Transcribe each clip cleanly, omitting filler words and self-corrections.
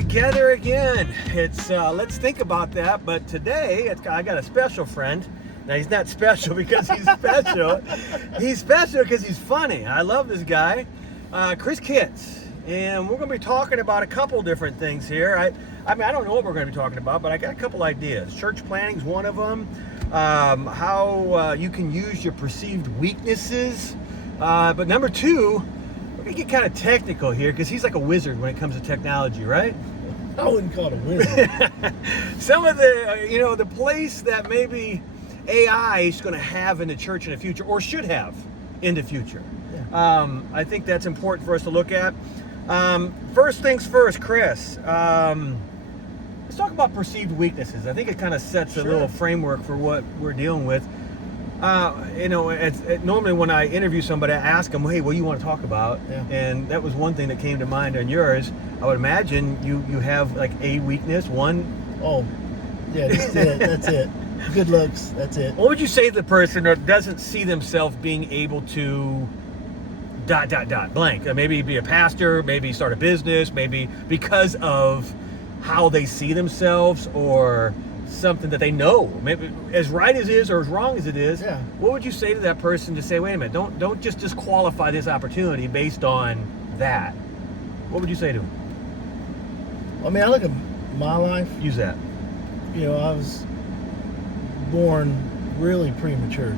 together again. It's let's think about that. But today, I got a special friend. Now he's not special because he's special. He's special because he's funny. I love this guy, Chris Kitts, and we're going to be talking about a couple different things here. I mean, I don't know what we're going to be talking about, but I got a couple ideas. Church planning is one of them. How you can use your perceived weaknesses. But number two, we're going to get kind of technical here because he's like a wizard when it comes to technology, right? I wouldn't call it a wizard. Some of the, the place that maybe AI is going to have in the church in the future, or should have in the future. Yeah. I think that's important for us to look at. First things first, Chris. Let's talk about perceived weaknesses. I think it kind of sets a little framework for what we're dealing with. Normally when I interview somebody, I ask them, hey, what do you want to talk about? Yeah. And that was one thing that came to mind on yours. I would imagine you have like a weakness, one. Oh, yeah, that's it. Good looks, that's it. What would you say to the person that doesn't see themselves being able to ... blank? Maybe be a pastor, maybe start a business, maybe because of how they see themselves or something that they know, maybe as right as it is or as wrong as it is. Yeah. What would you say to that person to say, wait a minute, don't just disqualify this opportunity based on that? What would you say to them? I mean, I look at my life. Use that. I was born really premature,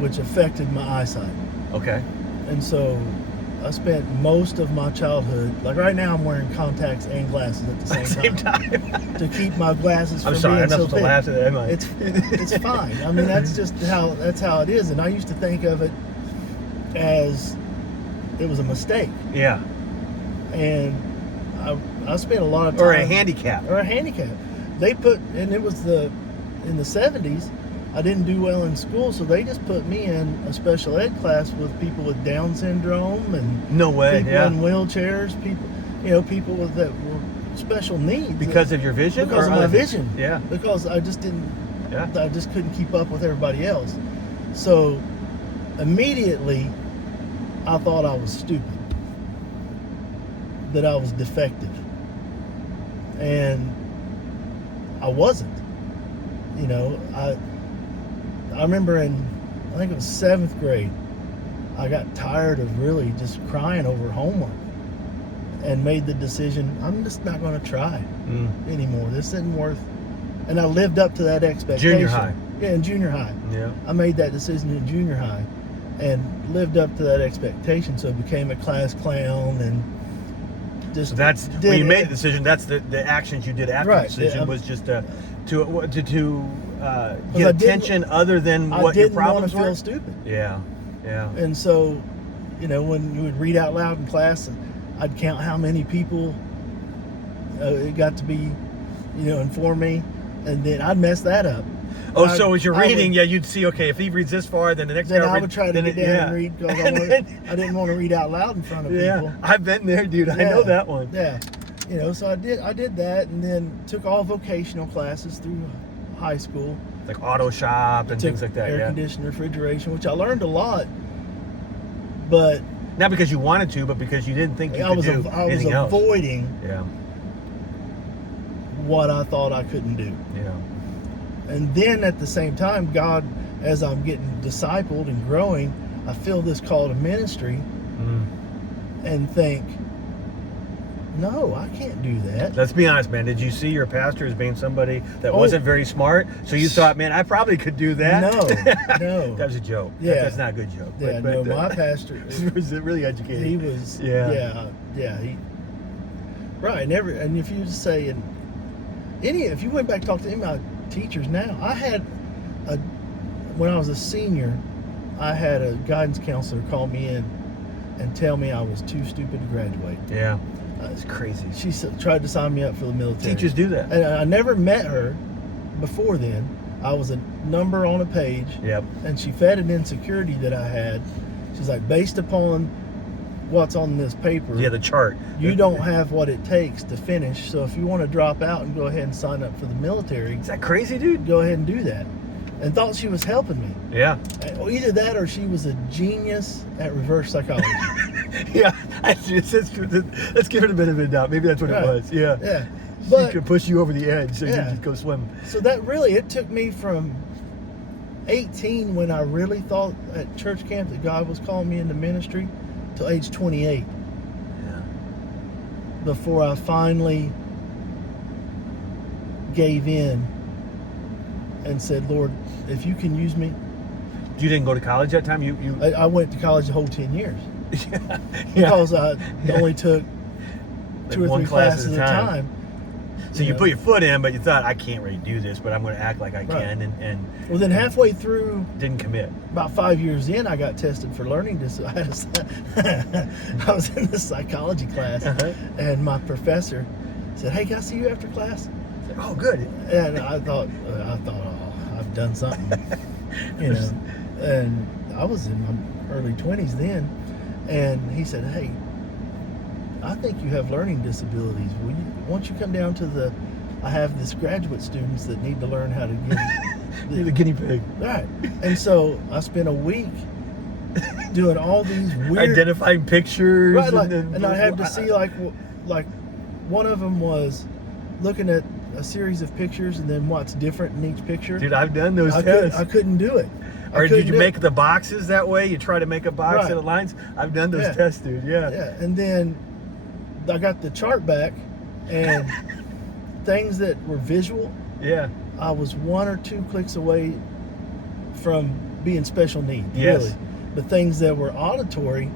which affected my eyesight. Okay. And so I spent most of my childhood, like right now I'm wearing contacts and glasses at the same time. To keep my glasses from being so thick. It's fine. I mean, that's how it is. And I used to think of it as it was a mistake. Yeah. And I spent a lot of time. Or a handicap. And it was in the 70s, I didn't do well in school, so they just put me in a special ed class with people with Down syndrome and people in wheelchairs, people that were special needs. Because of your vision? Because of my vision. Yeah. Because I just couldn't keep up with everybody else. So immediately, I thought I was stupid, that I was defective, and I wasn't. I remember I think it was 7th grade, I got tired of really just crying over homework and made the decision, I'm just not going to try anymore. This isn't worth. And I lived up to that expectation. Junior high. Yeah, in junior high. Yeah. I made that decision in junior high and lived up to that expectation. So I became a class clown and just. So that's when you made the decision. That's the actions you did after the decision was just to get attention other than what your problems were. I didn't want to feel stupid. Yeah. And so, when you would read out loud in class, I'd count how many people it got to be, inform me, and then I'd mess that up. Oh, so as you're reading, you'd see, okay, if he reads this far, then the next guy I would try to get down and read because I didn't want to read out loud in front of people. Yeah, I've been there, dude. I know that one. Yeah. So I did that, and then took all vocational classes through high school. Like auto shop and things like that. Air conditioning, refrigeration, which I learned a lot. But not because you wanted to, but because you didn't think you could do anything else. I was avoiding what I thought I couldn't do. Yeah. And then at the same time, God, as I'm getting discipled and growing, I feel this call to ministry and think, no, I can't do that. Let's be honest, man. Did you see your pastor as being somebody that wasn't very smart? So you thought, man, I probably could do that? No. That was a joke. Yeah. That's not a good joke. Yeah, but my pastor was really educated. He was. Right. And if you just say, if you went back and talked to any of my teachers now, when I was a senior, I had a guidance counselor call me in and tell me I was too stupid to graduate. Yeah. That's crazy. She tried to sign me up for the military. Teachers do that. And I never met her before then. I was a number on a page. Yep. And she fed an insecurity that I had. She's like, based upon what's on this paper. Yeah, the chart. You don't have what it takes to finish. So if you want to drop out and go ahead and sign up for the military. Is that crazy, dude? Go ahead and do that. And thought she was helping me. Yeah. Either that or she was a genius at reverse psychology. Yeah, let's give it a bit of a doubt. Maybe that's what it was. Yeah. Yeah. But, But he could push you over the edge, so you could just go swim. So that really, it took me from 18, when I really thought at church camp that God was calling me into ministry, till age 28. Yeah. Before I finally gave in and said, Lord, if you can use me. You didn't go to college that time? I went to college the whole 10 years. Yeah. Because I only took like 2 or 3 classes at a time. So you put your foot in, but you thought, I can't really do this, but I'm going to act like I can. And well, then halfway through, didn't commit. About 5 years in, I got tested for learning disabilities. I was in this psychology class, and my professor said, "Hey, can I see you after class?" Said, oh, good. And I thought, oh, I've done something, And I was in my early 20s then, and he said, "Hey, I think you have learning disabilities. Once you come down to I have this graduate students that need to learn how to get You're the guinea pig." Right. And so I spent a week doing all these weird identifying pictures. Right, and I had to see like one of them was looking at a series of pictures and then what's different in each picture. Dude, I've done those tests. I couldn't do it. Or did you make the boxes that way? You try to make a box that aligns? I've done those tests, dude. Yeah. Yeah. And then I got the chart back, and things that were visual. Yeah. I was 1 or 2 clicks away from being special needs. Yes. Really. The things that were auditory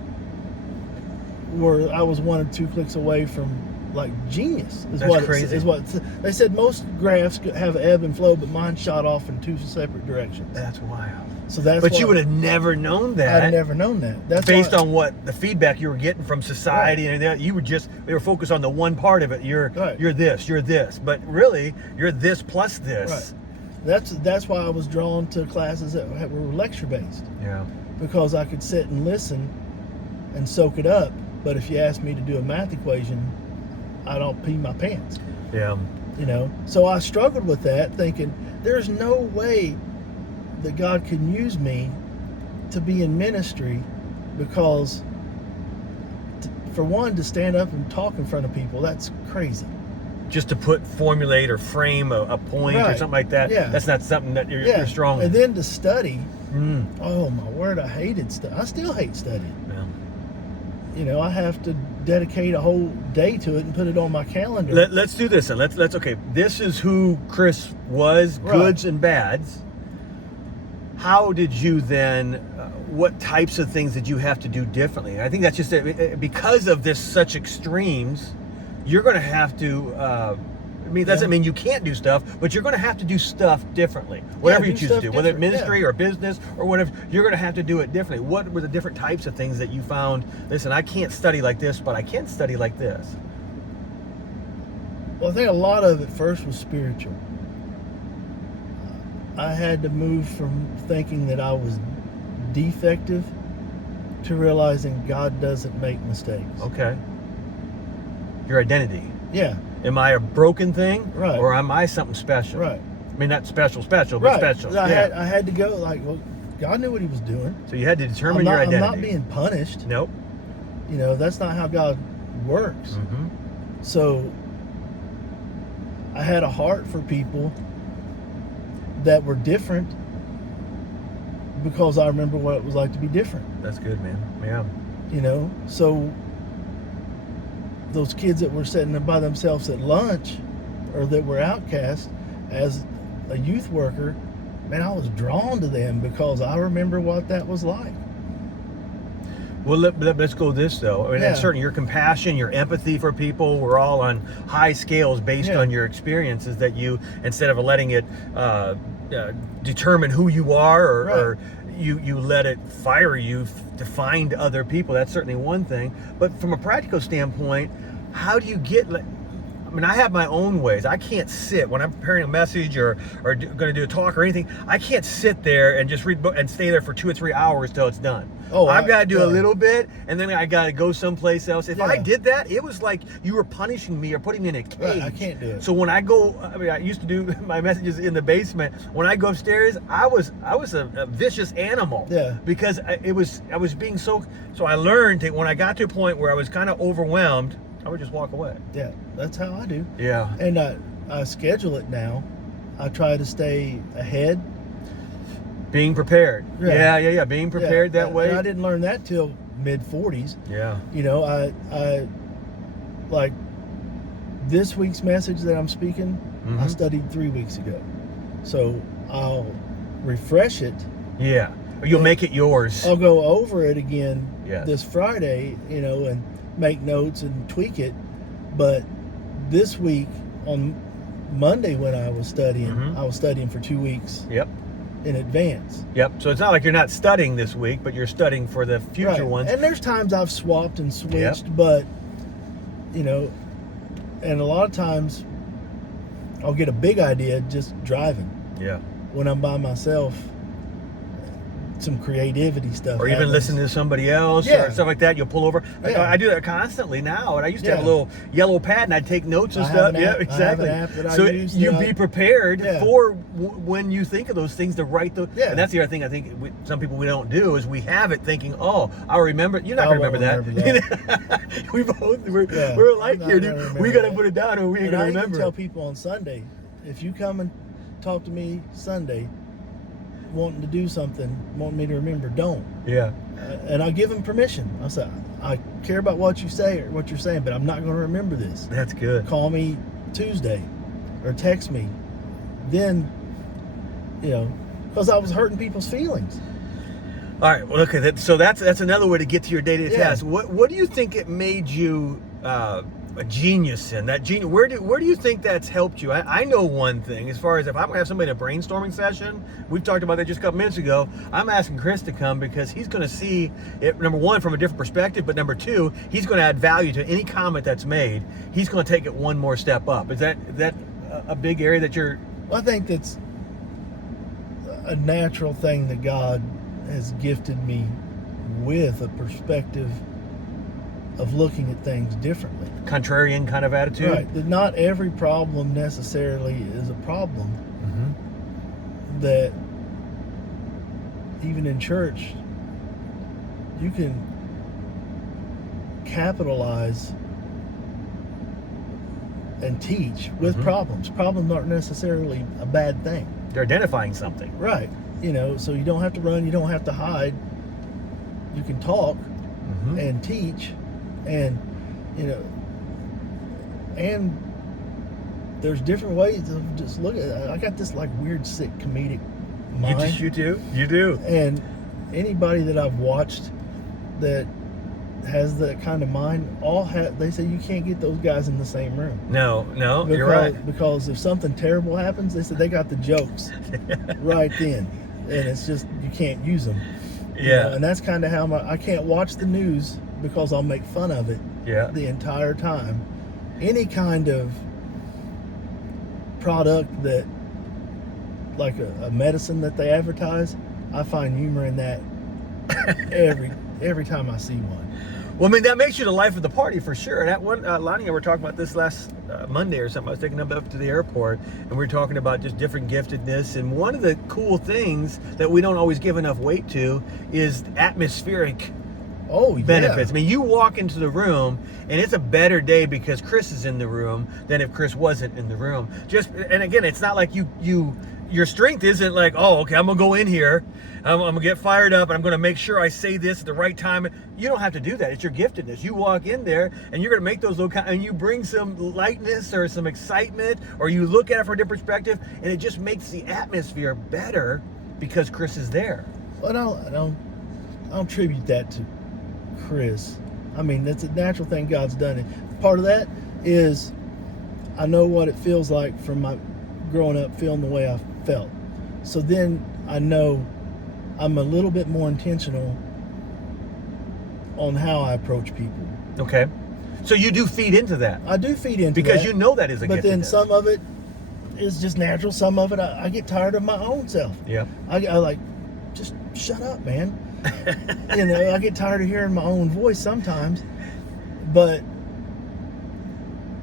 I was 1 or 2 clicks away from like genius. That's crazy. Is what they said. Most graphs have ebb and flow, but mine shot off in 2 separate directions. That's wild. So that's. But you would have never known that. I'd never known that. That's based on what the feedback you were getting from society, and that you were focused on the one part of it. You're this, but really you're this plus this. Right. That's why I was drawn to classes that were lecture based. Yeah. Because I could sit and listen and soak it up. But if you asked me to do a math equation, I don't pee my pants. Yeah. So I struggled with that, thinking there's no way that God can use me to be in ministry, because for one, to stand up and talk in front of people, that's crazy. Just to formulate or frame a point or something like that. Yeah. That's not something that you're strong in. And then to study. Oh my word, I hated study. I still hate studying. Yeah. I have to dedicate a whole day to it and put it on my calendar. Let's do this, and let's okay. This is who Chris was, goods and bads. How did you then? What types of things did you have to do differently? I think that's just because of this such extremes. You're going to have to. It doesn't mean you can't do stuff, but you're going to have to do stuff differently. Whatever you choose to do, whether it's ministry or business or whatever, you're going to have to do it differently. What were the different types of things that you found? Listen, I can't study like this, but I can study like this. Well, I think a lot of it first was spiritual. I had to move from thinking that I was defective to realizing God doesn't make mistakes. Okay. Your identity. Yeah. Am I a broken thing? Right. Or am I something special? Right. I mean, not special, but special. I had to go, God knew what he was doing. So you had to determine your identity. I'm not being punished. Nope. That's not how God works. Mm-hmm. So I had a heart for people that were different, because I remember what it was like to be different. That's good, man. Yeah. So those kids that were sitting by themselves at lunch, or that were outcast, as a youth worker, man, I was drawn to them because I remember what that was like. Well, let's go this though. I mean, and certainly your compassion, your empathy for people, we're all on high scales based on your experiences, that you, instead of letting it determine who you are, or you let it fire you to find other people. That's certainly one thing. But from a practical standpoint, how do you get, mean, I have my own ways. I can't sit when I'm preparing a message or going to do a talk or anything. I can't sit there and just read book and stay there for 2 or 3 hours till it's done. Oh, I've got to do a little bit, and then I got to go someplace else. If I did that, it was like you were punishing me or putting me in a cage. Right, I can't do it. So when I go, I mean, I used to do my messages in the basement. When I go upstairs, I was a vicious animal. Yeah. Because I was being so I learned that when I got to a point where I was kind of overwhelmed, I would just walk away. Yeah, that's how I do. Yeah. And I schedule it now. I try to stay ahead. Being prepared. Yeah. Being prepared that way. And I didn't learn that till mid-40s. Yeah. You know, I like this week's message that I'm speaking, I studied 3 weeks ago. So I'll refresh it. Yeah. You'll make it yours. I'll go over it again this Friday, you know, and make notes and tweak it. But this week on Monday when I was studying for 2 weeks. Yep. In advance. Yep. So it's not like you're not studying this week, but you're studying for the future ones. And there's times I've swapped and switched, but you know, and a lot of times I'll get a big idea just driving. Yeah. When I'm by myself, some creativity stuff. Or even listening to somebody else or stuff like that. You'll pull over. I do that constantly now. And I used to have a little yellow pad and I'd take notes and stuff. Yeah, exactly. I have an app that so I use, you be prepared for when you think of those things to write those. And that's the other thing I think some people we don't do is we have it thinking, oh, I'll remember. You're not going to remember that. We're alike here, dude. We got to put it down or we ain't going to remember. I tell people on Sunday, if you come and talk to me Sunday, wanting to do something, want me to remember, don't. Yeah. And I give them permission. I say, I care about what you say or what you're saying, but I'm not going to remember this. That's good. Call me Tuesday or text me. Then, you know, because I was hurting people's feelings. All right. Well, okay. So that's another way to get to your day-to-day task. What do you think it made you a genius in that genius? Where do you think that's helped you? I know one thing as far as if I'm gonna have somebody in a brainstorming session, we've talked about that just a couple minutes ago. I'm asking Chris to come because he's going to see it, number one, from a different perspective, but number two, he's going to add value to any comment that's made. He's going to take it one more step up. Is that a big area that you're? Well, I think that's a natural thing that God has gifted me with, a perspective of looking at things differently. Contrarian kind of attitude? Right. That not every problem necessarily is a problem. Mm-hmm. That even in church, you can capitalize and teach with problems. Problems aren't necessarily a bad thing. They're identifying something. Right. You know, so you don't have to run, you don't have to hide. You can talk and teach. And, you know, and there's different ways of just look at it. I got this like weird, sick comedic mind. You do. And anybody that I've watched that has that kind of mind, they say you can't get those guys in the same room. No, you're right. Because if something terrible happens, they said they got the jokes right then. And it's just, you can't use them. Yeah. You know? And that's kind of how I can't watch the news because I'll make fun of it the entire time. Any kind of product that, like a medicine that they advertise, I find humor in that every time I see one. Well, I mean, that makes you the life of the party for sure. That one, Lonnie and I were talking about this last Monday or something. I was taking them up to the airport, and we were talking about just different giftedness. And one of the cool things that we don't always give enough weight to is atmospheric benefits. I mean, you walk into the room, and it's a better day because Chris is in the room than if Chris wasn't in the room. And again, it's not like your strength isn't like, oh, okay, I'm gonna go in here, I'm gonna get fired up, and I'm gonna make sure I say this at the right time. You don't have to do that. It's your giftedness. You walk in there, and you're gonna make those little, and you bring some lightness or some excitement, or you look at it from a different perspective, and it just makes the atmosphere better because Chris is there. Well, I don't attribute that to Chris. I mean, that's a natural thing God's done it. Part of that is I know what it feels like from my growing up feeling the way I felt. So then I know I'm a little bit more intentional on how I approach people. Okay. So you do feed into that. I do feed into because that. you know that is a gift. But then some of it is just natural. Some of it, I get tired of my own self. Yeah. I like, just shut up, man. You know, I get tired of hearing my own voice sometimes. But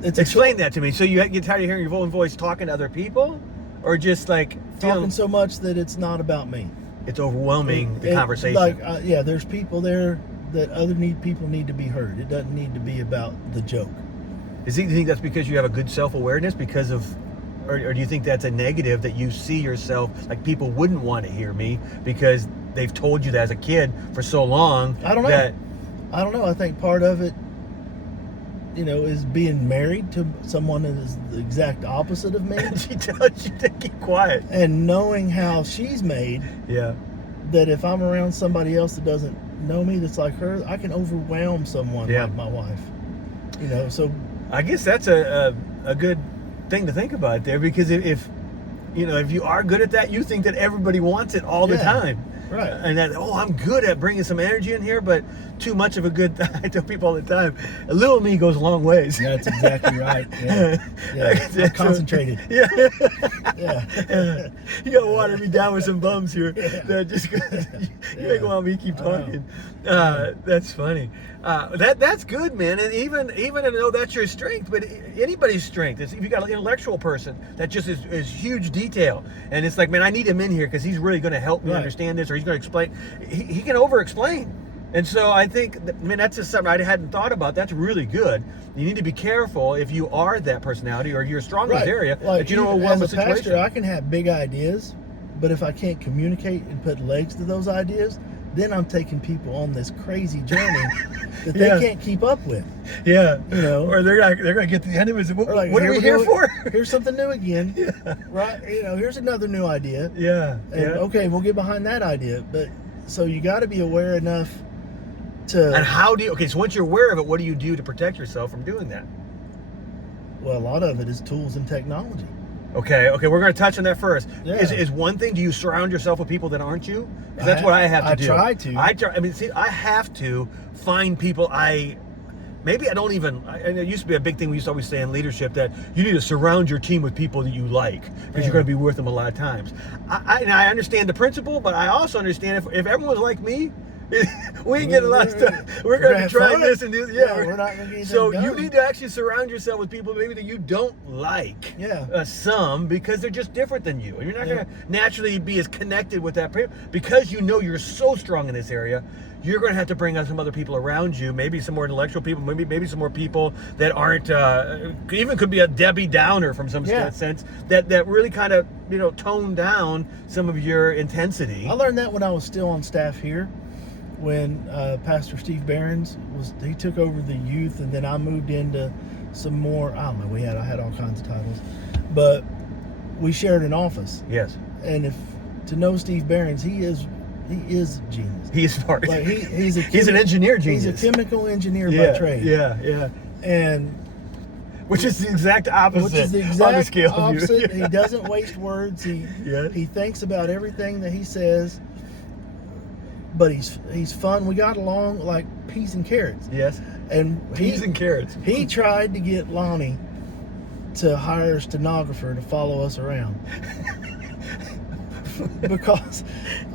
explain that to me. So you get tired of hearing your own voice talking to other people, or just like talking so much that it's not about me. It's overwhelming the conversation. Like, yeah, there's people there that people need to be heard. It doesn't need to be about the joke. Do you think that's because you have a good self-awareness because of, or do you think that's a negative that you see yourself, like people wouldn't want to hear me because they've told you that as a kid for so long? I don't know. I think part of it, you know, is being married to someone that is the exact opposite of me. She tells you to keep quiet. And knowing how she's made. Yeah. That if I'm around somebody else that doesn't know me that's like her, I can overwhelm someone like my wife. You know, so I guess that's a good thing to think about there, because if you are good at that, you think that everybody wants it all the time. Right. And that, I'm good at bringing some energy in here, but too much of a good, I tell people all the time, a little me goes a long ways. That's exactly right. Yeah. I'm concentrated. Yeah. Yeah. You got to water me down with some bums here. Just you ain't want me to keep talking. That's funny. That's good, man. And even I know that's your strength, but anybody's strength is if you got an intellectual person that just is huge detail, and it's like, man, I need him in here because he's really going to help me understand this, or he's going to explain. He can over-explain. And so I think, that's just something I hadn't thought about. That's really good. You need to be careful if you are that personality or you're strong in this area. Like, but you know as a pastor, I can have big ideas, but if I can't communicate and put legs to those ideas, then I'm taking people on this crazy journey that they can't keep up with. Yeah. You know, or they're gonna get to the end of it. What are we here for? Here's something new again. Right? You know, here's another new idea. Yeah. And okay, we'll get behind that idea. But so you got to be aware enough to. And how do you? Okay, so once you're aware of it, what do you do to protect yourself from doing that? Well, a lot of it is tools and technology. Okay, we're going to touch on that first. Yeah. Is one thing, do you surround yourself with people that aren't you? Because that's what I have to do. I try to. I have to find people maybe I don't even, and it used to be a big thing we used to always say in leadership, that you need to surround your team with people that you like, because you're going to be with them a lot of times. I understand the principle, but I also understand if everyone's like me, we ain't getting a lot of stuff. We're going to try this and do. Yeah, we're not going to get So you need to actually surround yourself with people maybe that you don't like. Yeah. Some, because they're just different than you, and you're not going to naturally be as connected with that person because you know you're so strong in this area. You're going to have to bring out some other people around you, maybe some more intellectual people, maybe some more people that aren't, even could be a Debbie Downer from some sense, that really kind of, tone down some of your intensity. I learned that when I was still on staff here, when Pastor Steve Behrens he took over the youth, and then I moved into some more, I don't know, I had all kinds of titles, but we shared an office. Yes. And to know Steve Behrens, he is a genius. He is smart. Like he's an engineer genius. He's a chemical engineer by trade. Yeah. And which is the exact opposite. Which is the exact opposite. Yeah. He doesn't waste words. He thinks about everything that he says. But he's fun. We got along like peas and carrots. Yes. And peas and carrots. He tried to get Lonnie to hire a stenographer to follow us around. Because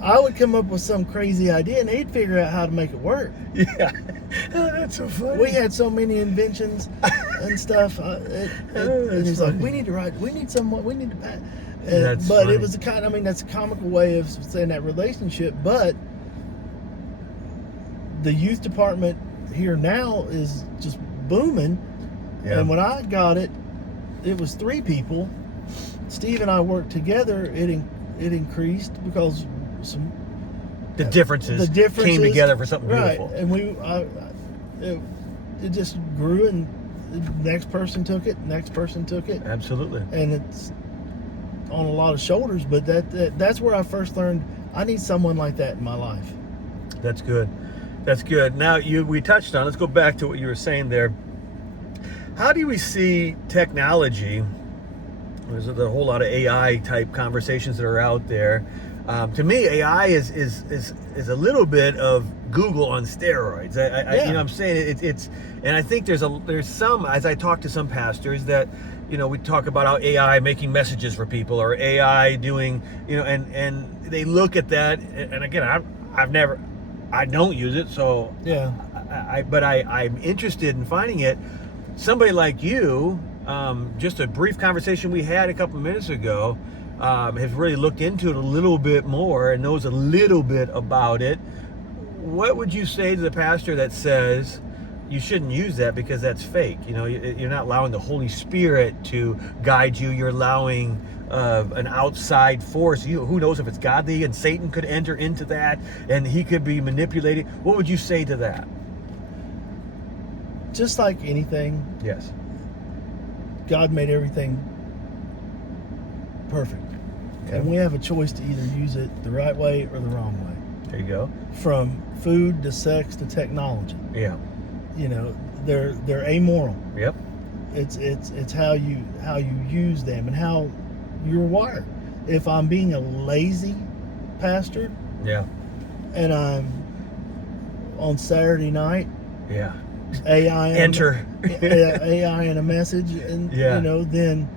I would come up with some crazy idea and he'd figure out how to make it work. Yeah. That's so funny. We had so many inventions and stuff. And he's like, we need to pass. But funny. It was that's a comical way of saying that relationship. But the youth department here now is just booming. Yeah. And when I got it was 3 people. Steve and I worked together. It increased because the differences came together for something beautiful. Right. And it just grew, and the next person took it. Absolutely. And it's on a lot of shoulders, but that's where I first learned I need someone like that in my life. That's good. Now we touched on, let's go back to what you were saying there. How do we see technology? There's a whole lot of AI type conversations that are out there. To me, AI is a little bit of Google on steroids. You know what I'm saying? It's and I think there's some, as I talk to some pastors, that, you know, we talk about how AI making messages for people, or AI doing, you know, and they look at that, and again, I don't use it, so yeah. I'm interested in finding it. Somebody like you, just a brief conversation we had a couple of minutes ago, has really looked into it a little bit more and knows a little bit about it. What would you say to the pastor that says you shouldn't use that because that's fake? You know, you're not allowing the Holy Spirit to guide you. You're allowing an outside force. Who knows if it's godly, and Satan could enter into that and he could be manipulated. What would you say to that? Just like anything, yes, God made everything perfect. Okay. And we have a choice to either use it the right way or the wrong way. There you go. From food to sex to technology. Yeah. You know, they're amoral. Yep. It's how you use them and how you're wired. If I'm being a lazy pastor, yeah, and I'm on Saturday night, yeah, AI and a message, and yeah, you know, then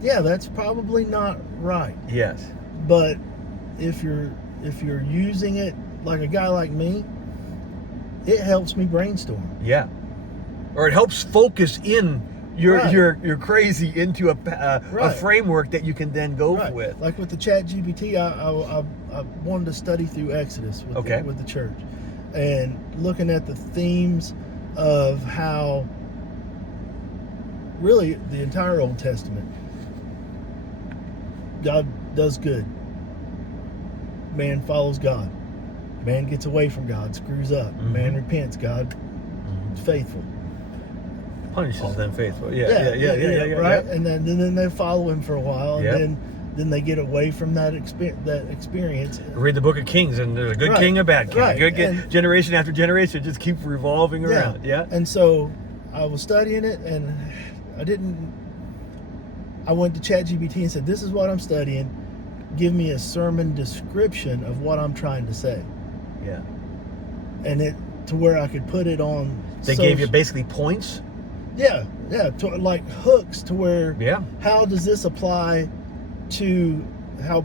yeah, that's probably not right. Yes. But if you're using it like a guy like me, it helps me brainstorm. Yeah. Or it helps focus in your crazy into a framework that you can then go with. Like with the ChatGPT, I wanted to study through Exodus with the church, and looking at the themes of how really the entire Old Testament, God does good. Man follows God. Man gets away from God, screws up. Mm-hmm. Man repents, God is faithful. Punishes them faithful. Yeah, right? Yeah. And then they follow him for a while, and then they get away from that experience. Read the book of Kings, and there's a good king, a bad king. Right. Good generation after generation just keep revolving around. Yeah. And so I was studying it, and I went to ChatGPT and said, "This is what I'm studying. Give me a sermon description of what I'm trying to say." Yeah. And it to where I could put it on. They gave you basically points. Yeah, like hooks to where. Yeah. How does this apply to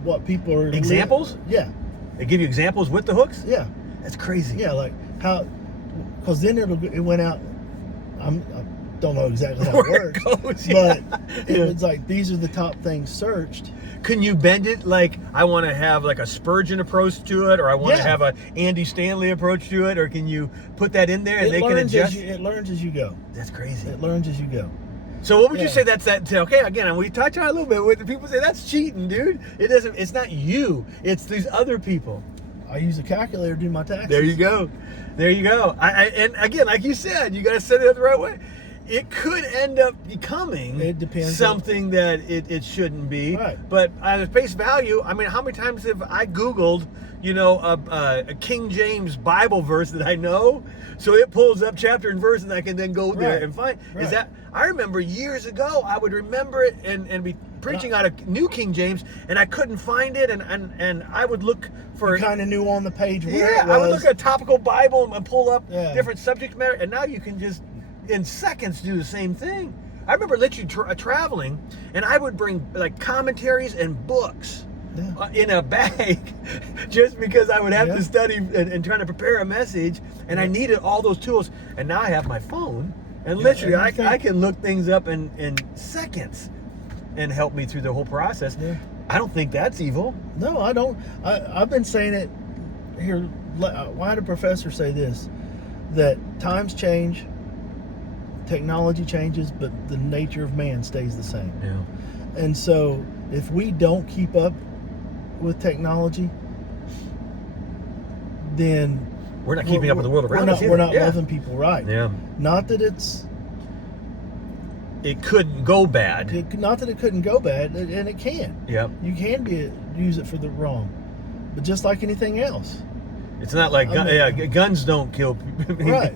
what people are? Examples? Yeah. They give you examples with the hooks? Yeah. That's crazy. Yeah, like how, because then it went out. I don't know exactly how it works, but it was like, these are the top things searched. Can you bend it? Like, I want to have like a Spurgeon approach to it, or I want to have a Andy Stanley approach to it, or can you put that in there and they can adjust? It learns as you go. That's crazy. It learns as you go. So what would you say okay, again, and we touch on it a little bit, when people say that's cheating, dude. It's not you, it's these other people. I use a calculator to do my taxes. There you go. And again, like you said, you got to set it up the right way. It could end up becoming something that it shouldn't be. Right. But at face value, I mean, how many times have I Googled, you know, a King James Bible verse that I know? So it pulls up chapter and verse, and I can then go there and find. Is that? I remember years ago, I would remember it and be preaching out of New King James, and I couldn't find it, and I would look for. You kind of knew on the page where it was. I would look at a topical Bible and pull up different subject matter, and now you can just in seconds do the same thing. I remember literally traveling, and I would bring like commentaries and books in a bag just because I would have to study and trying to prepare a message, and I needed all those tools. And now I have my phone, and literally I can look things up in seconds and help me through the whole process. I don't think that's evil. No, I don't. I've been saying it here. Why did a professor say this? That times change, technology changes, but the nature of man stays the same. Yeah. And so if we don't keep up with technology, then we're not keeping up with the world around us. We're not loving people right. Yeah. Not that it couldn't go bad. Not that it couldn't go bad, and it can. Yeah. You can use it for the wrong, but just like anything else. It's not like guns don't kill people. Right.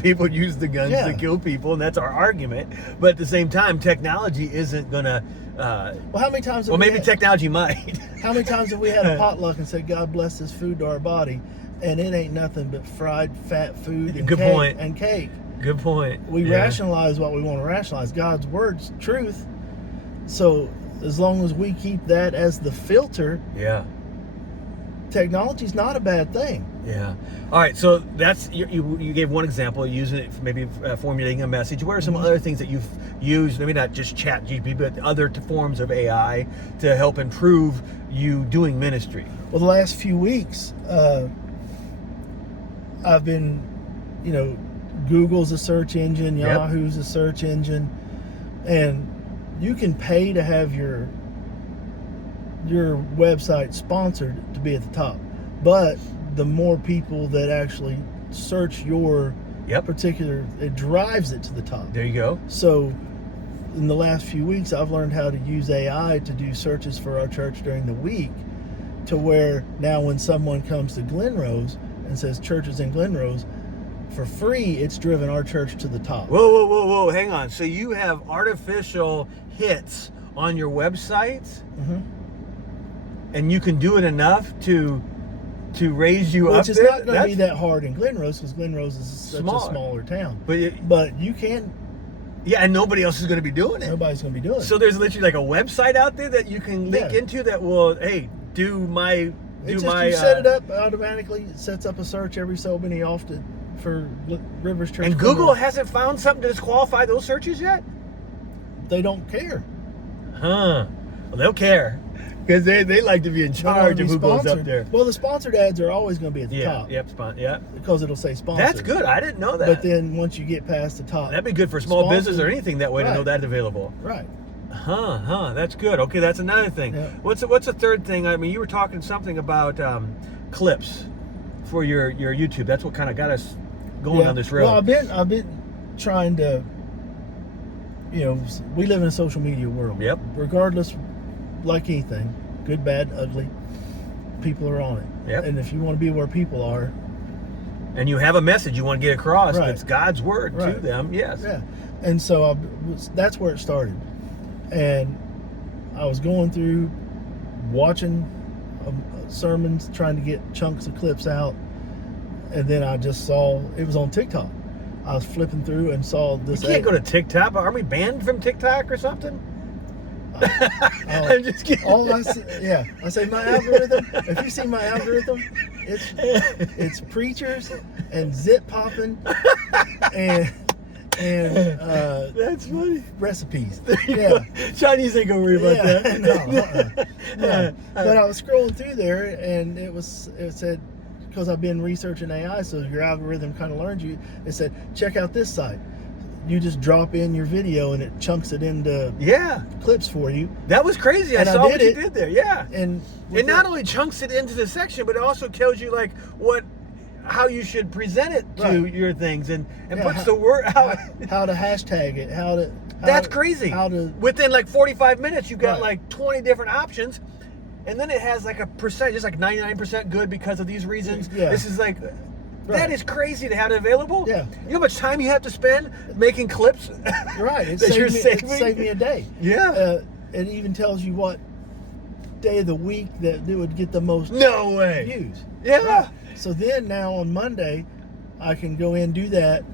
People use the guns to kill people, and that's our argument. But at the same time, technology isn't gonna. Well, how many times? Maybe technology might. How many times have we had a potluck and said, God bless this food to our body, and it ain't nothing but fried fat food and cake. Good point. We rationalize what we want to rationalize. God's word's truth. So as long as we keep that as the filter, technology's not a bad thing. Yeah. All right. So that's you gave one example, using it for maybe formulating a message. What are some other things that you've used? Maybe not just ChatGPT, but other forms of AI to help improve you doing ministry. Well, the last few weeks, I've been, Google's a search engine, Yahoo's a search engine, and you can pay to have your website sponsored to be at the top, but the more people that actually search your particular, it drives it to the top. There you go. So in the last few weeks, I've learned how to use AI to do searches for our church during the week, to where now when someone comes to Glenrose and says churches in Glenrose, for free, it's driven our church to the top. Whoa, hang on. So you have artificial hits on your website, and you can do it enough to raise you up there? Which is not going to be that hard in Glenrose, because Glenrose is such a smaller town. But you can... Yeah, and nobody else is going to be doing it. Nobody's going to be doing it. So there's literally like a website out there that you can link into that will, hey, you set it up automatically. It sets up a search every so many often for Rivers Church. And Google hasn't found something to disqualify those searches yet? They don't care. Huh. Well, they'll care. Because they like to be in charge of who goes up there. Well, the sponsored ads are always going to be at the top. Because it'll say sponsored. That's good. I didn't know that. But then once you get past the top, that'd be good for small business or anything that way to know that's available. Right. That's good. Okay, that's another thing. Yeah. What's the third thing? I mean, you were talking something about clips for your YouTube. That's what kind of got us going on this road. Well, I've been trying to, we live in a social media world. Yep. Regardless, like anything, good, bad, ugly, people are on it. Yep. And if you want to be where people are, and you have a message you want to get across, that's God's word to them. Yes. Yeah. And so that's where it started. And I was going through, watching sermons, trying to get chunks of clips out, and then I just saw it was on TikTok. I was flipping through and saw this. You can't go to TikTok. Are we banned from TikTok or something? I'm just kidding. I say my algorithm. If you see my algorithm, it's preachers and zip popping and that's funny. Recipes. Chinese ain't gonna worry about that. No. But I was scrolling through there, and it said, because I've been researching AI, so your algorithm kind of learns you. It said, check out this site. You just drop in your video and it chunks it into clips for you. That was crazy. I saw what you did there. Yeah. And it not only chunks it into the section, but it also tells you like how you should present it to your things and puts the word out. How to hashtag it, that's crazy. Within like 45 minutes, you've got like 20 different options. And then it has like a percentage, just like 99% good because of these reasons. Yeah. This is like... That is crazy to have it available. Yeah. You know how much time you have to spend making clips? Right. It saved me a day. Yeah. It even tells you what day of the week that it would get the most views. Yeah. Right. So then now on Monday, I can go in and do that.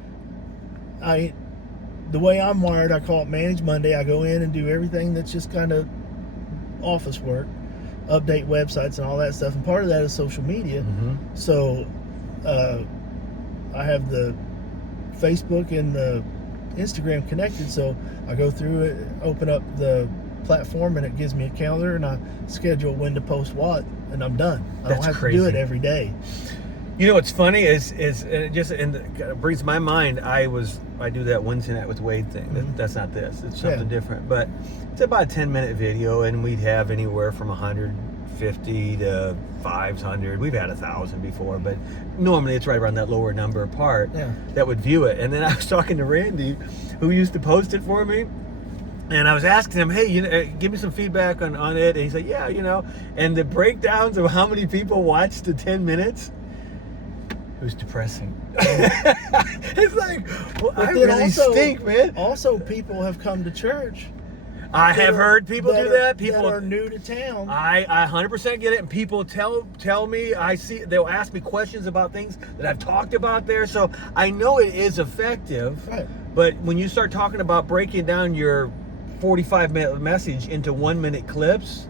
The way I'm wired, I call it Manage Monday. I go in and do everything that's just kind of office work, update websites and all that stuff. And part of that is social media. So I have the Facebook and the Instagram connected, so I go through it, open up the platform, and it gives me a calendar, and I schedule when to post what, and I'm done. I don't have to do it every day. You know what's funny is it brings to my mind. I do that Wednesday night with Wade thing. That's not this. It's something different, but it's about a 10-minute video, and we'd have anywhere from 150 to 500. We've had 1,000 before, but normally it's right around that lower number part that would view it. And then I was talking to Randy, who used to post it for me, and I was asking him, hey, give me some feedback on it. And he said, yeah, and the breakdowns of how many people watched the 10 minutes, it was depressing. It's like, well, I really stink, man. Also, people have come to church I have heard people do that. People that are new to town. I 100% get it, and people tell me, they'll ask me questions about things that I've talked about there. So I know it is effective. Right. But when you start talking about breaking down your 45-minute message into 1-minute clips,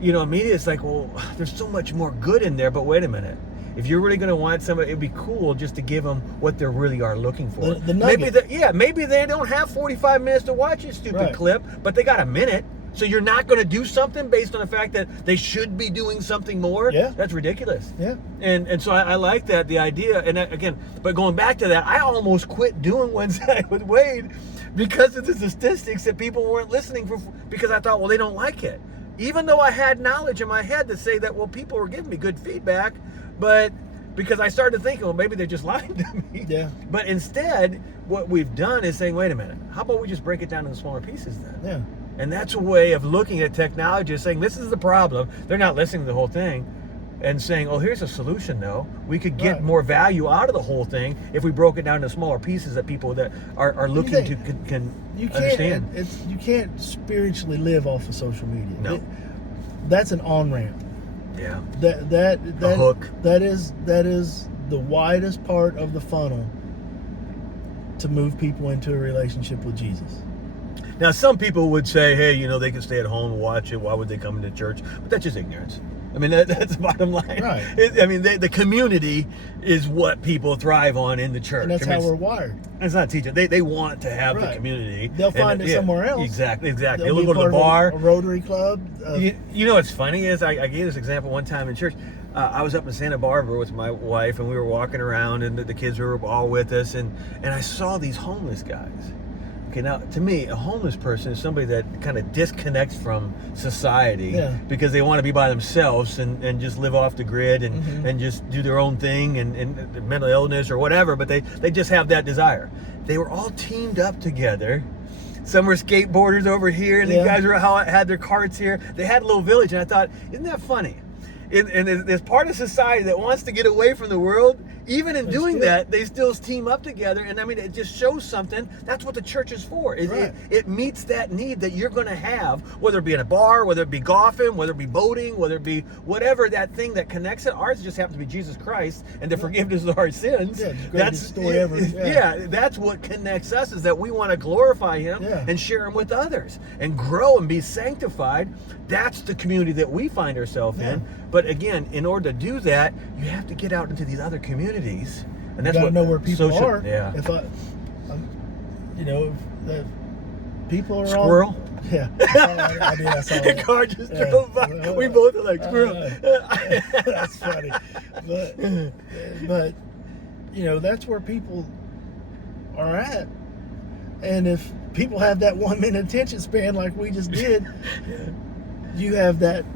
immediately it's like, well, there's so much more good in there. But wait a minute. If you're really going to want somebody, it'd be cool just to give them what they really are looking for. The nugget. Maybe they don't have 45 minutes to watch a stupid clip, but they got a minute. So you're not going to do something based on the fact that they should be doing something more? Yeah. That's ridiculous. Yeah. And so I like that, the idea. And again, but going back to that, I almost quit doing Wednesday with Wade because of the statistics that people weren't listening for, because I thought, well, they don't like it. Even though I had knowledge in my head to say that, well, people were giving me good feedback, but because I started thinking, well, maybe they're just lying to me. Yeah. But instead, what we've done is saying, wait a minute, how about we just break it down into smaller pieces then? Yeah. And that's a way of looking at technology, is saying, this is the problem. They're not listening to the whole thing. And saying, oh, here's a solution, though. We could get more value out of the whole thing if we broke it down into smaller pieces that people that are looking to can understand. You can't spiritually live off of social media. No. That's an on-ramp. Yeah. That a hook. That is the widest part of the funnel to move people into a relationship with Jesus. Now, some people would say, hey, they can stay at home and watch it. Why would they come into church? But that's just ignorance. I mean, that's the bottom line. Right. The community is what people thrive on in the church. And that's how we're wired. It's not teaching. They want to have the community. They'll find it somewhere else. Exactly. They'll go to the bar. A Rotary Club. What's funny is I gave this example one time in church. I was up in Santa Barbara with my wife, and we were walking around, and the kids were all with us, and I saw these homeless guys. Okay, now, to me, a homeless person is somebody that kind of disconnects from society because they want to be by themselves and just live off the grid and just do their own thing and mental illness or whatever, but they just have that desire. They were all teamed up together. Some were skateboarders over here, and the guys had their carts here. They had a little village, and I thought, isn't that funny? And there's part of society that wants to get away from the world. Even in doing that, they still team up together. And I mean, it just shows something. That's what the church is for. It meets that need that you're going to have, whether it be in a bar, whether it be golfing, whether it be boating, whether it be whatever that thing that connects it. Ours just happens to be Jesus Christ and the forgiveness of our sins. Yeah, that's the story ever. Yeah, that's what connects us, is that we want to glorify Him and share Him with others and grow and be sanctified. That's the community that we find ourselves in. But again, in order to do that, you have to get out into these other communities, and that's what know where people are. Yeah. If the people are squirrel. I saw The car just drove by. We both are like squirrel. That's funny, but that's where people are at, and if people have that 1 minute attention span like we just did, you have that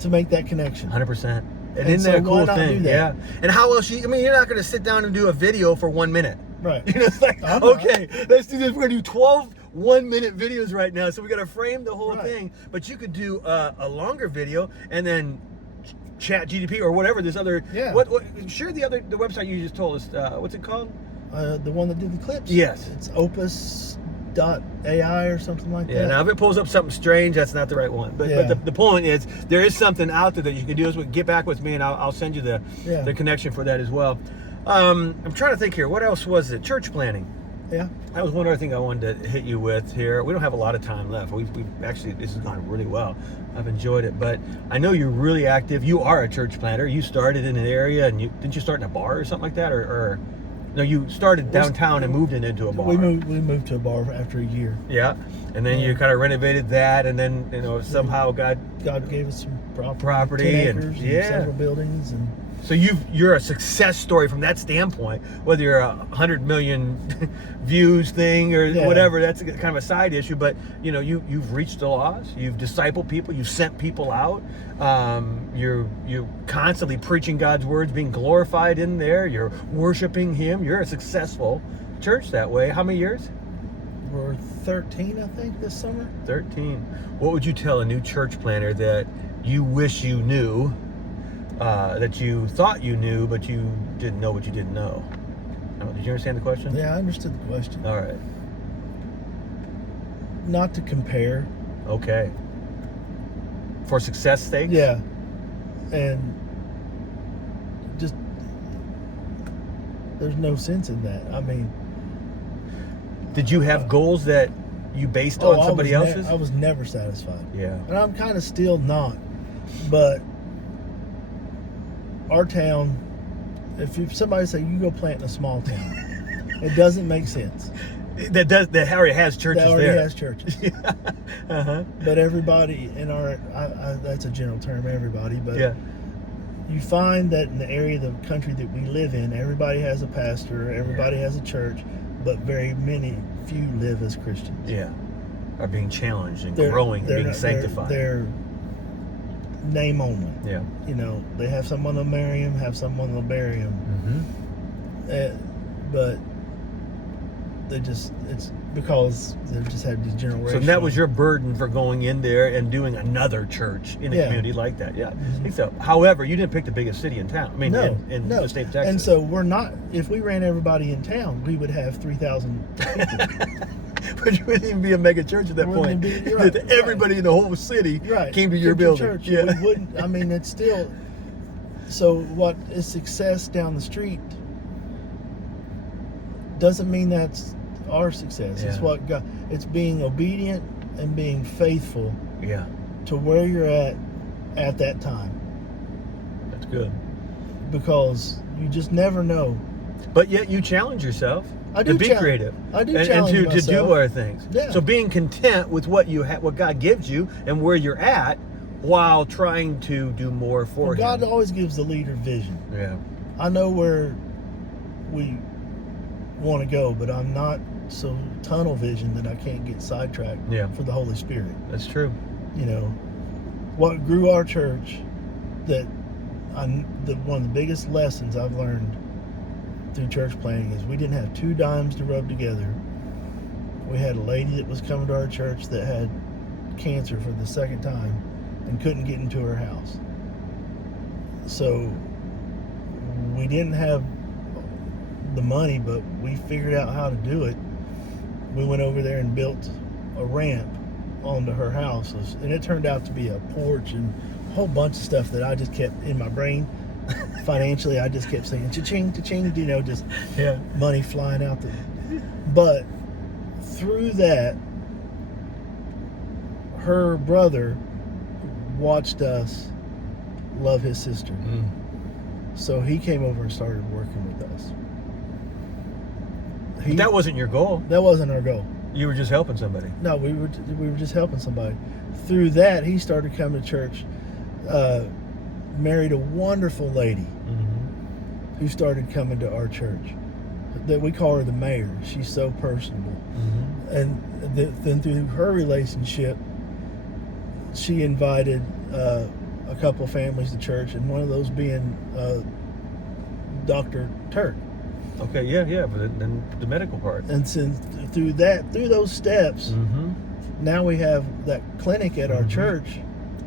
to make that connection. 100%. And isn't that a cool thing? Yeah. And how else you're not going to sit down and do a video for 1 minute. Right. It's like, okay, let's do this. We're going to do 12 1-minute videos right now. So we got to frame the whole thing. But you could do a longer video and then chat GDP or whatever this other. Yeah. What share the website you just told us. What's it called? The one that did the clips. Yes. It's opus.ai or something like that. Yeah, now if it pulls up something strange, that's not the right one. But the point is, there is something out there that you can do. Get back with me, and I'll send you the connection for that as well. I'm trying to think here. What else was it? Church planning. Yeah. That was one other thing I wanted to hit you with here. We don't have a lot of time left. We've actually, this has gone really well. I've enjoyed it, but I know you're really active. You are a church planter. You started in an area, and didn't you start in a bar or something like that, or no? You started downtown and moved into a bar. We moved to a bar after a year. Yeah, and then you kind of renovated that, and then somehow God gave us some property 10 acres and several buildings and. So you're a success story from that standpoint. Whether you're 100 million views thing or whatever, that's kind of a side issue. But you've reached the lost. You've discipled people. You've sent people out. You're constantly preaching God's words, being glorified in there. You're worshiping Him. You're a successful church that way. How many years? We're 13, I think, this summer. 13. What would you tell a new church planter that you wish you knew? That you thought you knew, but you didn't know what you didn't know. Did you understand the question? Yeah, I understood the question. All right. Not to compare Okay. For success sake? Yeah. And just, there's no sense in that. I mean, did you have goals that you based on somebody else's? I was never satisfied. Yeah. And I'm kind of still not. But our town, if somebody say you go plant in a small town, it doesn't make sense. That already has churches there. That already has churches. Yeah. Uh-huh. But everybody in our, that's a general term, everybody, but yeah. You find that in the area of the country that we live in, everybody has a pastor, everybody has a church, but few live as Christians. Yeah. Are being challenged and growing and being sanctified. They're name only. Yeah. You know, they have someone that'll marry him, have someone that'll bury him. Mm-hmm. But it's because they've just had these generations. So that was your burden for going in there and doing another church in a community like that. Yeah. Mm-hmm. I think so. However, you didn't pick the biggest city in town. I mean, in the state of Texas. And so we're not, if we ran everybody in town, we would have 3,000 people. But you wouldn't even be a mega church at that point. Everybody in the whole city came to your building. Church. Yeah. We wouldn't, I mean, it's still, so what is success down the street doesn't mean that's our success. It's what God, it's being obedient and being faithful to where you're at that time. That's good. Because you just never know. But yet you challenge yourself to be creative. I do challenge and to myself. do other things. Yeah. So being content with what what God gives you and where you're at, while trying to do more for Him. God always gives the leader vision. Yeah. I know where we want to go, but I'm not so tunnel vision that I can't get sidetracked for the Holy Spirit. That's true. You know, what grew our church, one of the biggest lessons I've learned through church planning is we didn't have 2 dimes to rub together. We had a lady that was coming to our church that had cancer for the 2nd time and couldn't get into her house. So we didn't have the money, but we figured out how to do it. We went over there and built a ramp onto her house, and it turned out to be a porch and a whole bunch of stuff that I just kept in my brain. Financially, I just kept saying cha-ching, cha-ching, you know, just money flying out there. But through that, her brother watched us love his sister. So he came over and started working with us. That wasn't your goal. That wasn't our goal. You were just helping somebody. No, we were just helping somebody. Through that, he started coming to church. Married a wonderful lady who started coming to our church. That we call her the mayor. She's so personable. And then through her relationship, she invited a couple families to church, and one of those being Dr. Turk. Okay, yeah, but then the medical part. And since through those steps, now we have that clinic at our church.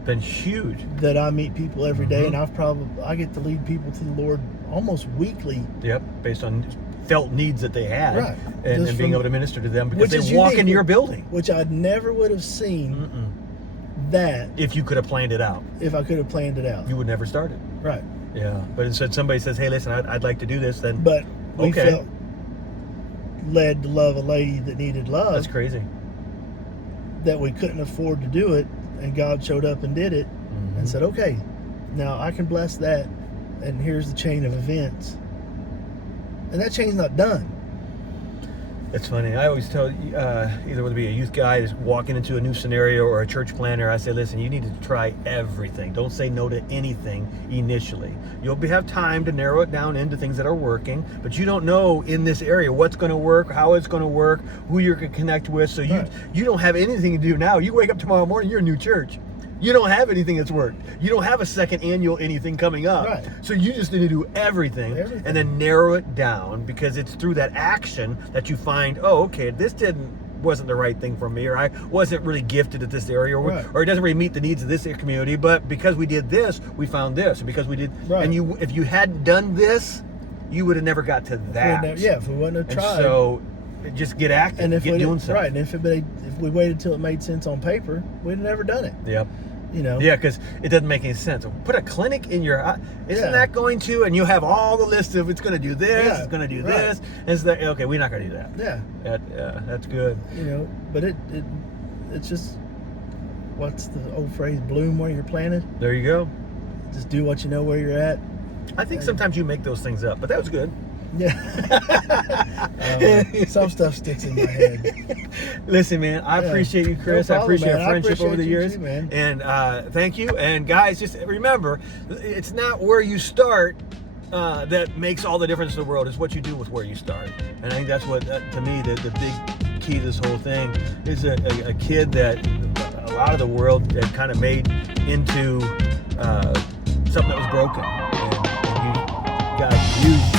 Been huge. That I meet people every day, and I get to lead people to the Lord almost weekly. Yep, based on felt needs that they had, and being able to minister to them because they walk into your building, which I never would have seen. That if you could have planned it out. If I could have planned it out, you would never start it. Right. Yeah, but instead somebody says, "Hey, listen, I'd like to do this." Then, but we felt led to love a lady that needed love. That's crazy. That we couldn't afford to do it, and God showed up and did it, and said, "Okay, now I can bless that, and here's the chain of events." And that chain's not done. It's funny. I always tell either whether it be a youth guy that's walking into a new scenario or a church planner, I say, listen, you need to try everything. Don't say no to anything initially. You'll have time to narrow it down into things that are working, but you don't know in this area what's going to work, how it's going to work, who you're going to connect with. So you don't have anything to do now. You wake up tomorrow morning, you're a new church. You don't have anything that's worked. You don't have a second annual anything coming up. Right. So you just need to do everything and then narrow it down, because it's through that action that you find, oh, okay, this wasn't the right thing for me, or I wasn't really gifted at this area, or it doesn't really meet the needs of this community, but because we did this, we found this. And because we did, and if you hadn't done this, you would have never got to that. If we wouldn't have tried. And so just get active, and if get doing something. Right, and if we waited till it made sense on paper, we'd have never done it. Yep. You know. Yeah, because it doesn't make any sense. Put a clinic in your isn't that going to? And you have all the list of it's going to do this, it's going to do this. It's that okay? We're not going to do that. Yeah. That's good. You know, but it's just what's the old phrase? Bloom where you're planted. There you go. Just do what you know where you're at. I think sometimes you make those things up, but that was good. Yeah. Some stuff sticks in my head. Listen, man, I appreciate you, Chris. No problem, I appreciate man. our friendship over the years. Too, man. And thank you. And guys, just remember, it's not where you start that makes all the difference in the world. It's what you do with where you start. And I think that's what, to me, the big key to this whole thing is a kid that a lot of the world had kind of made into something that was broken. And you guys used